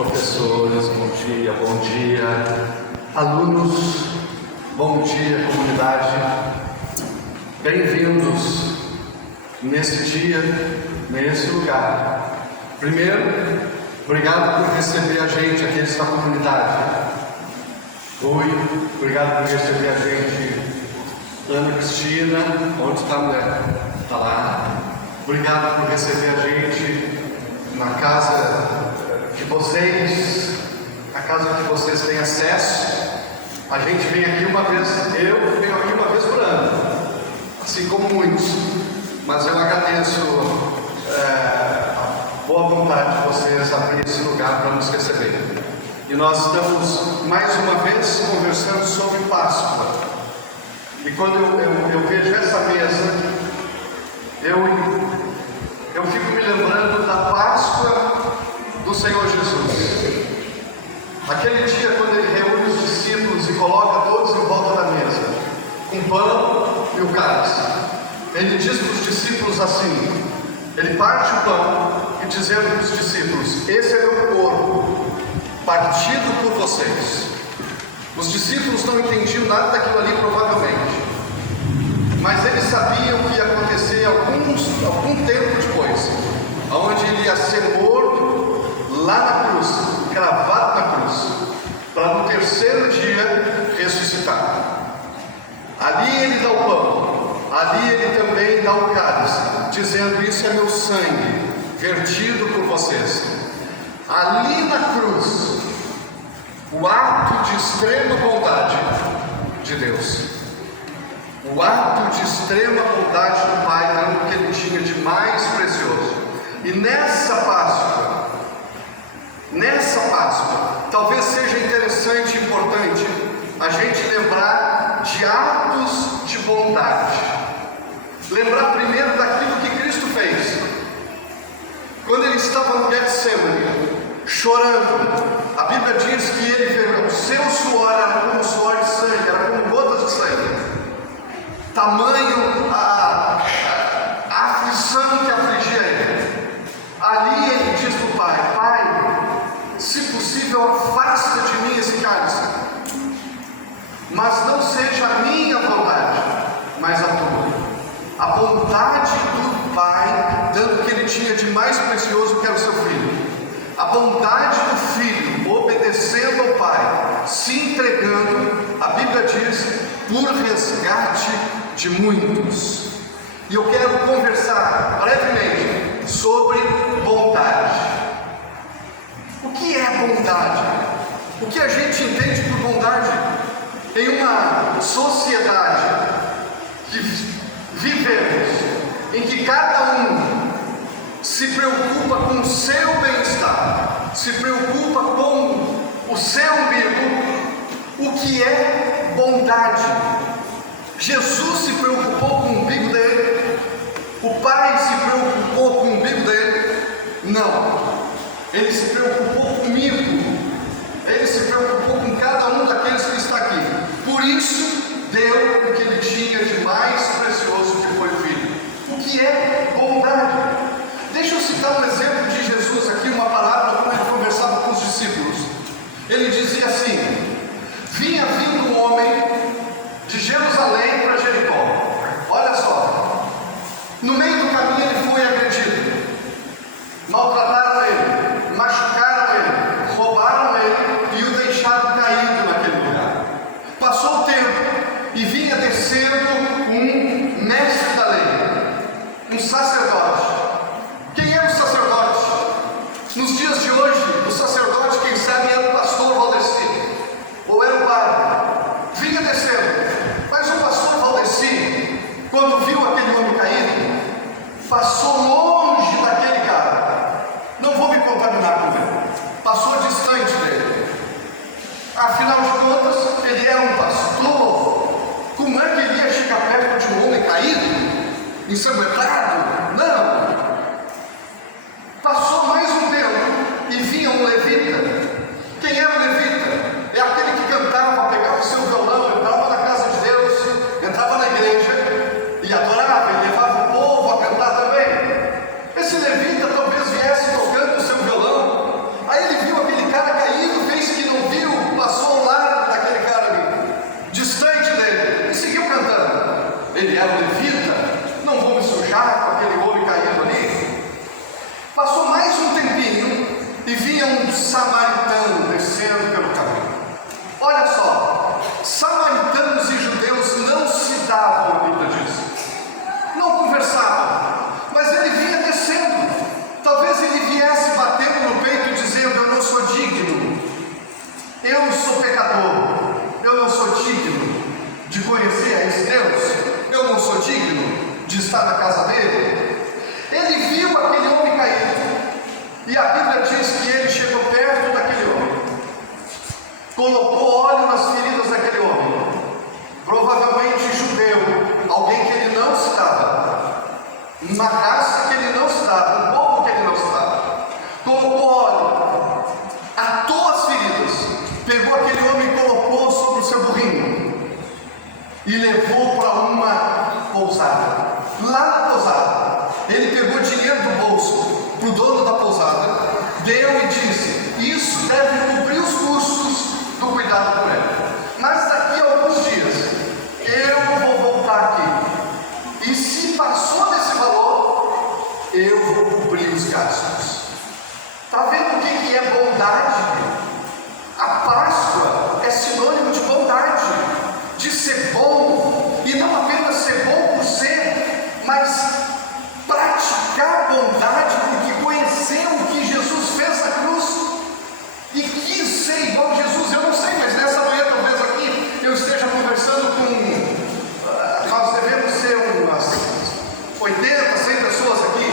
Professores, bom dia. Alunos, bom dia, comunidade. Bem-vindos nesse dia, nesse lugar. Primeiro, obrigado por receber a gente, aqueles da comunidade. Oi, obrigado por receber a gente. Ana Cristina, onde está a mulher? Está lá. Obrigado por receber a gente na casa de vocês, a casa que vocês têm acesso. A gente vem aqui uma vez, eu venho aqui uma vez por ano, assim como muitos, mas eu agradeço a boa vontade de vocês abrir esse lugar para nos receber. E nós estamos mais uma vez conversando sobre Páscoa. E quando eu vejo essa mesa, eu fico me lembrando da Páscoa do Senhor Jesus. Aquele dia quando ele reúne os discípulos e coloca todos em volta da mesa, com o pão e o cálice. Ele diz para os discípulos assim, ele parte o pão e dizendo para os discípulos: esse é meu corpo, partido por vocês. Os discípulos não entendiam nada daquilo ali provavelmente, mas eles sabiam que ia acontecer algum tempo depois, onde ele ia ser morto lá na cruz, cravado na cruz, para no terceiro dia ressuscitar. Ali ele dá o pão, ali ele também dá o cálice, dizendo: isso é meu sangue, vertido por vocês. Ali na cruz, o ato de extrema bondade de Deus, o ato de extrema bondade do Pai, dando o que ele tinha de mais precioso. E nessa Páscoa, talvez seja interessante e importante a gente lembrar de atos de bondade. Lembrar primeiro daquilo que Cristo fez. Quando ele estava no Getsemane, chorando, a Bíblia diz que ele, o seu suor era como suor de sangue, era como gotas de sangue. Tamanho a aflição que afligia ele. Ali ele diz para o Pai: Pai, se possível, afasta de mim esse cálice, mas não seja a minha vontade, mas a tua. A vontade do Pai, dando o que ele tinha de mais precioso, que era o seu filho. A bondade do filho, obedecendo ao Pai, se entregando, a Bíblia diz, por resgate de muitos. E eu quero conversar brevemente sobre bondade. O que é bondade? O que a gente entende por bondade? Em uma sociedade que vivemos, em que cada um se preocupa com o seu bem-estar, se preocupa com o seu umbigo, o que é bondade? Jesus se preocupou com o umbigo dele? O Pai se preocupou com o umbigo dele? Não. Ele se preocupou comigo. Ele se preocupou com cada um daqueles que está aqui. Por isso, deu o que ele tinha de mais precioso, que foi o Filho. O que é bondade? Deixa eu citar um exemplo de Jesus aqui, uma parábola, quando ele conversava com os discípulos. Ele dizia assim: vinha vindo um homem de Jerusalém para Jericó. Olha só. No meio do caminho ele foi agredido. Maltrataram ele, machucaram ele, roubaram ele e o deixaram caído naquele lugar. Passou o tempo e vinha descendo um mestre da lei, um sacerdote. Quem era o sacerdote? Nos dias de hoje, o sacerdote, quem sabe, era o pastor Valdeci, ou era o padre. Vinha descendo, mas o pastor Valdeci, quando viu aquele homem caído, passou longe daquele cara. Não vou me contaminar com ele. Passou distante dele. Afinal de contas, ele era um pastor. Como é que ele ia chegar perto de um homem caído, ensanguentado? Não. Passou mais um tempo e vinha um levita. Quem era o levita? É aquele que cantava, pegava o seu violão, entrava na casa de Deus, entrava na igreja e adorava, e levava o povo a cantar também. Esse levita talvez viesse tocando o seu violão. Aí ele viu aquele cara e vinha um samaritano descendo pelo caminho. Olha só, samaritanos e judeus não se davam, a Bíblia diz, não conversavam, mas ele vinha descendo. Talvez ele viesse batendo no peito dizendo: eu não sou digno, eu sou pecador, eu não sou digno de conhecer a esse Deus, eu não sou digno de estar na casa dele. Ele viu aquele homem caído, e a Bíblia diz que ele chegou perto daquele homem, colocou óleo nas feridas daquele homem, provavelmente judeu, alguém que ele não estava, uma raça que ele não estava, um povo que ele não estava, colocou óleo, atou as feridas, pegou aquele homem e colocou sobre o seu burrinho, e levou para uma pousada. Lá na pousada, ele pegou dinheiro do bolso para o dono da pousada, deu e disse: isso deve cobrir os custos do cuidado com ele, mas daqui a alguns dias eu vou voltar aqui, e se passou desse valor, eu vou cobrir os gastos. Está vendo o que é bondade? A Páscoa é sinônimo de bondade, de ser bom, e não apenas ser bom por ser, mas praticar bondade porque conheceu o que Jesus fez na cruz e quis ser igual a Jesus. Eu não sei, mas nessa manhã talvez aqui eu esteja conversando com, nós devemos ser umas 80, 100 pessoas aqui.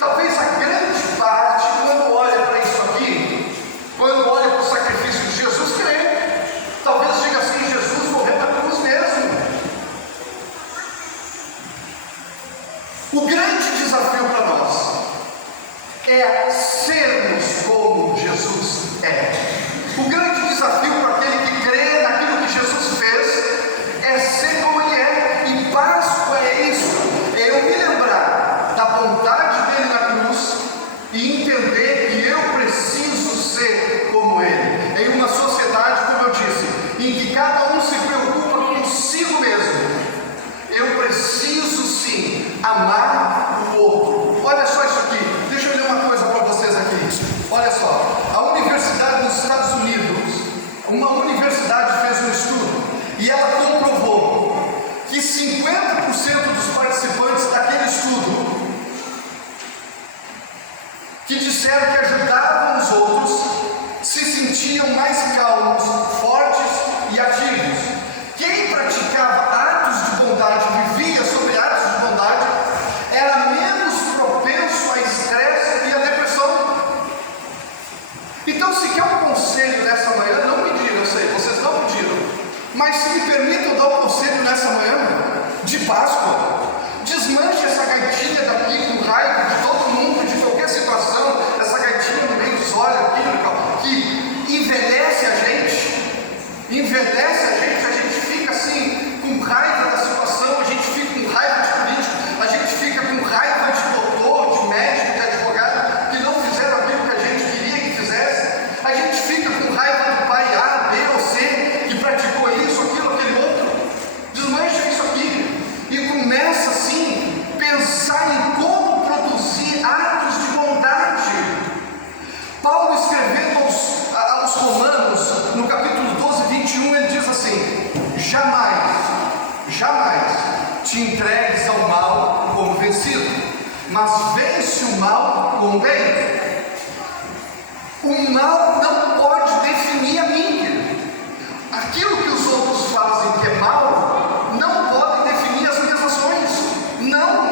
Talvez a grande parte, quando olha para isso aqui, quando olha para o sacrifício de Jesus, crê. Talvez diga assim: Jesus morreu na cruz mesmo. O grande desafio para nós é sermos como Jesus é. O grande desafio para aquele que crê naquilo que Jesus fez é ser como Ele é. E Páscoa é isso, é eu me lembrar da vontade dele na cruz e entender que eu preciso ser como Ele. Em uma sociedade, como eu disse, em que cada um se preocupa consigo mesmo, eu preciso sim amar o outro. Olha só isso aqui, deixa eu ler uma coisa para vocês aqui. Olha só, a universidade nos Estados Unidos, uma universidade fez um estudo e ela comprovou que 50% dos participantes daquele estudo que disseram que ajudavam os outros se sentiam mais calmos, fortes e ativos. Quem praticava atos de bondade, vivia sobre atos de bondade, era menos propenso a estresse e a depressão. Então, se quer um conselho nessa manhã, não pediram, eu sei, vocês não pediram, mas se me permitam dar um conselho nessa manhã de Páscoa: desmanche essa gaitinha daqui com raiva de todo mundo, de qualquer situação, essa gaitinha no meio dos olhos aqui, que envelhece a gente fica assim, com raiva da situação, a gente fica com raiva de político, a gente fica com raiva de doutor, de médico, de advogado, que não fizeram aquilo que a gente queria que fizesse, a gente fica com raiva do pai A, B ou C, que praticou isso, aquilo, aquele outro. Desmancha isso aqui e começa assim, pensar em como produzir atos de bondade. Paulo, escrevendo aos Romanos, no capítulo 12, 21, ele diz assim: jamais te entregues ao mal como vencido, mas vence o mal com o bem. O mal não pode definir a mim, querido. Aquilo que os outros fazem que é mal, não podem definir as minhas ações. Não,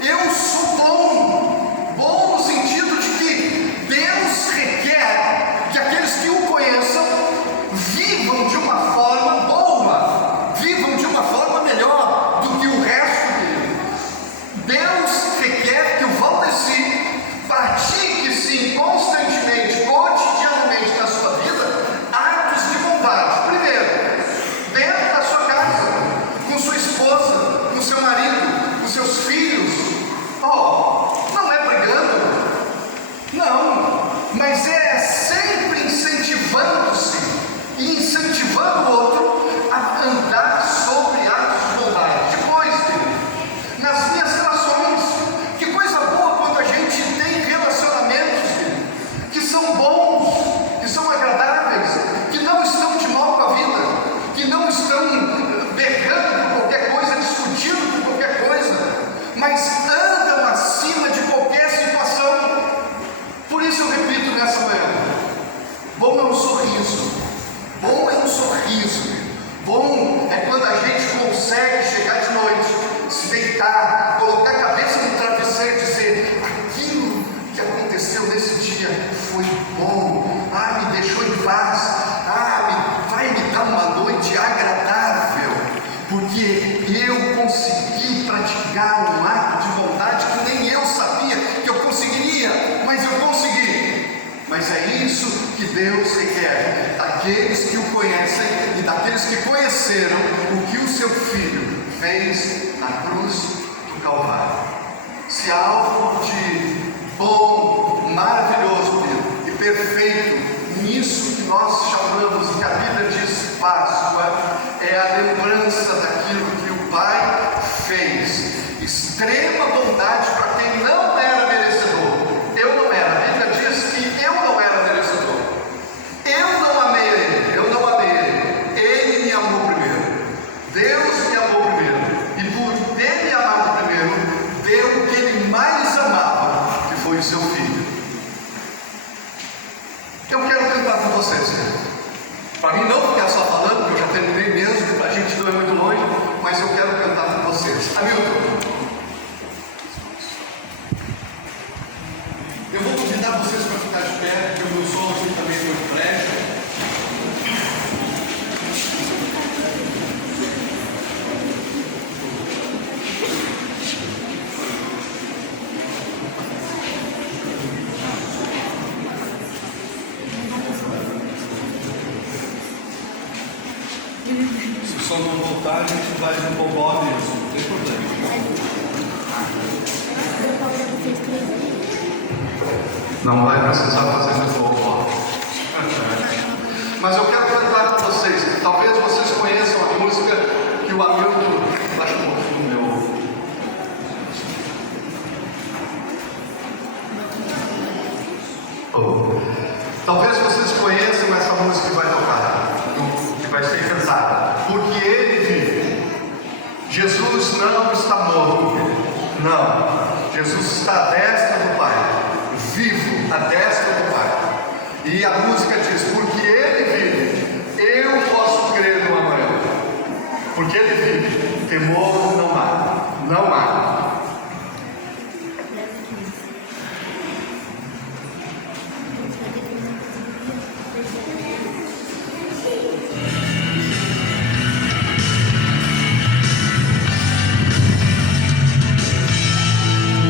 eu sou bom no sentido de que Deus requer que aqueles que o conheçam vivam de uma forma boa, vivam de uma forma melhor do que o resto dele. Deus requer que o Valdeci pratique sim constantemente, cotidianamente na sua vida, atos de bondade. Primeiro, dentro da sua casa, com sua esposa, com seu marido, com seus filhos. Não é brigando, não, mas é sempre incentivando-se e incentivando o outro a andar sobre atos de bondade. Depois, nas minhas relações, que coisa boa quando a gente tem relacionamentos que praticar um ato de bondade que nem eu sabia que eu conseguiria, mas eu consegui. Mas é isso que Deus requer daqueles que o conhecem e daqueles que conheceram o que o seu Filho fez na cruz do Calvário. Se há algo de bom, maravilhoso e perfeito nisso que nós chamamos, que a Bíblia diz Páscoa, é a lembrança daquilo que o Pai fez. Extrema bondade para quem não era merecedor. Eu não era. A Bíblia diz que eu não era merecedor. Eu não amei Ele. Eu não amei Ele. Ele me amou primeiro. Deus me amou primeiro. E por ter me amado primeiro, deu o que Ele mais amava, que foi o seu Filho. Eu quero cantar com vocês. Para mim não ficar só falando, porque eu já terminei mesmo, a gente não é muito longe, mas eu quero cantar com vocês. Hamilton, eu vou convidar vocês para ficar de pé, porque o meu som aqui também foi flecha. Se o som não voltar, a gente vai no bobó mesmo, não tem problema. Não vai precisar fazer mais bobó. Mas eu quero cantar com vocês. Talvez vocês conheçam a música que o Hamilton baixa um pouquinho meu. Talvez vocês conheçam essa música que vai tocar, que vai ser cantada. Porque Ele vive. Jesus não está morto. Não. Jesus está à destra do Pai. Vivo à destra do Pai. E a música diz: porque Ele vive, eu posso crer no amanhã. Porque Ele vive, temor não há. Não há.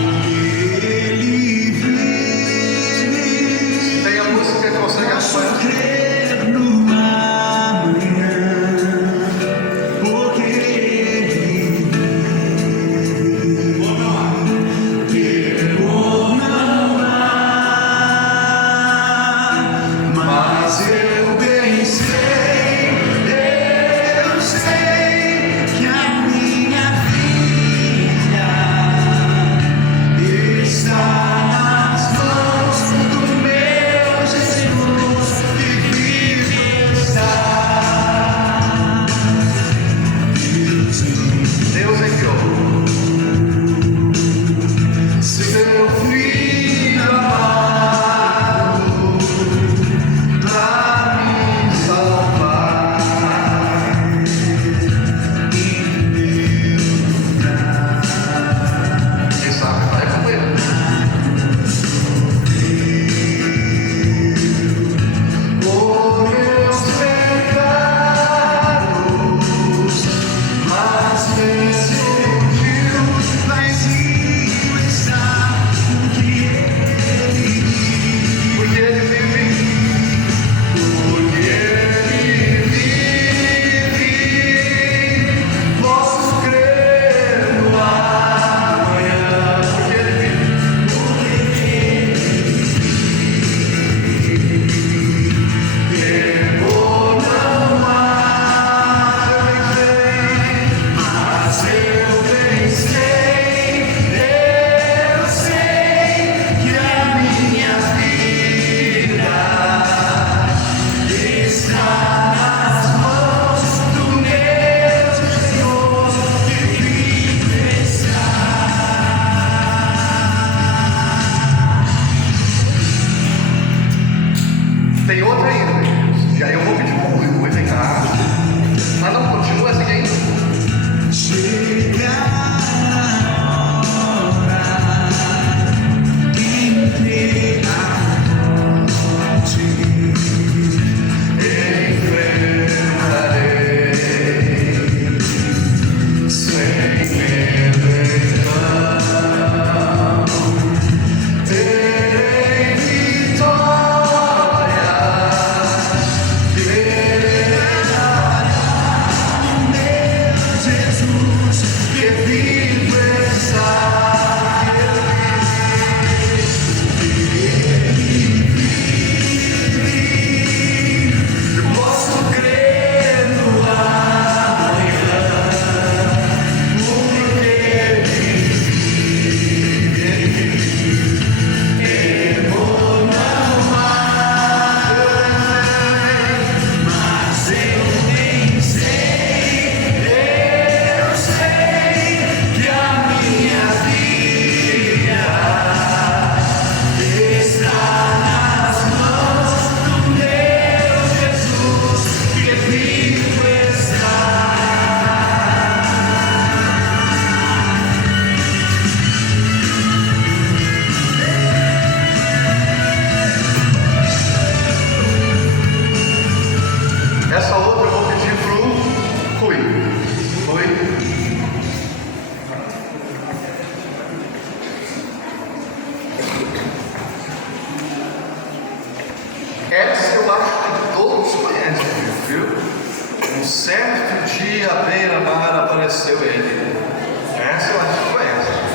Porque Ele certo dia à beira-mar apareceu ele. Essa eu acho que conhece.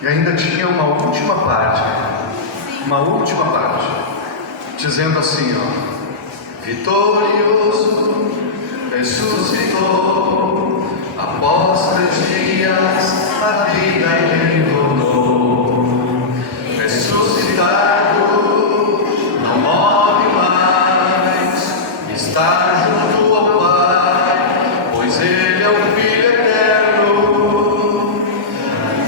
E ainda tinha uma última parte, dizendo assim, ó: vitorioso ressuscitou, Após 3 dias, a vida ele tornou. Ressuscitado, não morre mais, está junto ao Pai, pois ele é o Filho eterno.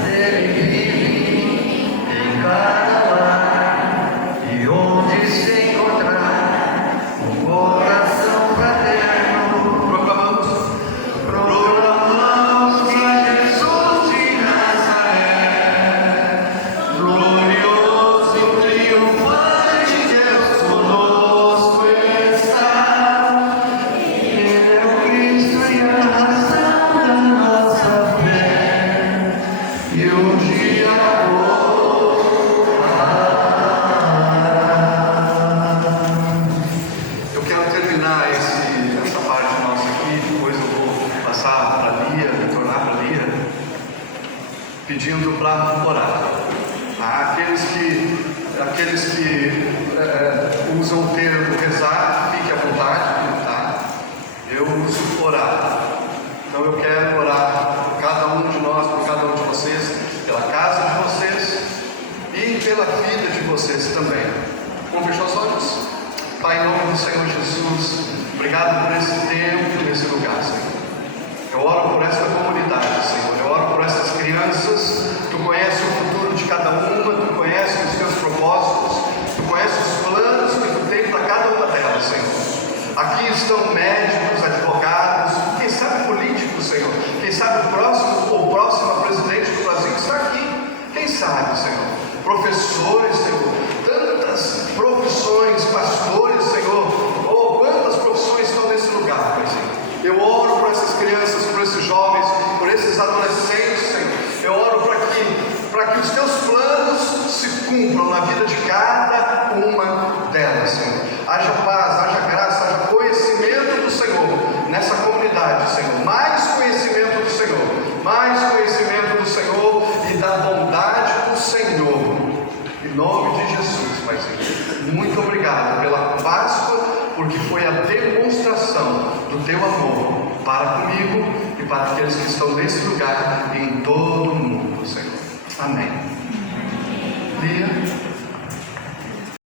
Ele vive em cada lar, e onde se encontrar um coração fraterno. Proclamamos que Jesus de Nazaré, glorioso e triunfante, Deus conosco está. Ele é o Cristo e a razão da nossa fé, e um dia eu quero terminar essa parte nossa aqui, depois eu vou passar para a Lia, retornar para a Lia, pedindo para orar. Tá? Aqueles que usam o termo rezar, fique à vontade, tá? Eu uso orar. Então eu quero orar por cada um de nós, por cada um de vocês, pela casa de vocês e pela vida de vocês também. Vamos fechar os olhos? Pai, em nome do Senhor Jesus, obrigado por esse tempo, nesse lugar, Senhor. Eu oro por essa comunidade, Senhor. Eu oro por essas crianças. Tu conheces o futuro de cada uma, Tu conheces os teus propósitos, Tu conheces os planos que Tu tem para cada uma delas, Senhor. Aqui estão médicos, advogados, quem sabe políticos, Senhor. Quem sabe o próximo ou próxima presidente do Brasil que está aqui. Quem sabe, Senhor. Professores, Senhor. Tantas profissões, pastores, Senhor. Oh, quantas profissões estão nesse lugar, Pai, Senhor. Eu oro por essas crianças, por esses jovens, por esses adolescentes, Senhor. Eu oro para que os teus planos se cumpram na vida de cada uma delas, Senhor. Haja paz, haja graça, haja conhecimento do Senhor nessa comunidade, Senhor. Mais conhecimento do Senhor, mais conhecimento do Senhor e da bondade do Senhor. Em nome de Jesus, Pai Senhor. Muito obrigado pela Páscoa, porque foi a demonstração do teu amor para comigo e para aqueles que estão nesse lugar e em todo o mundo, Senhor. Amém. Lia.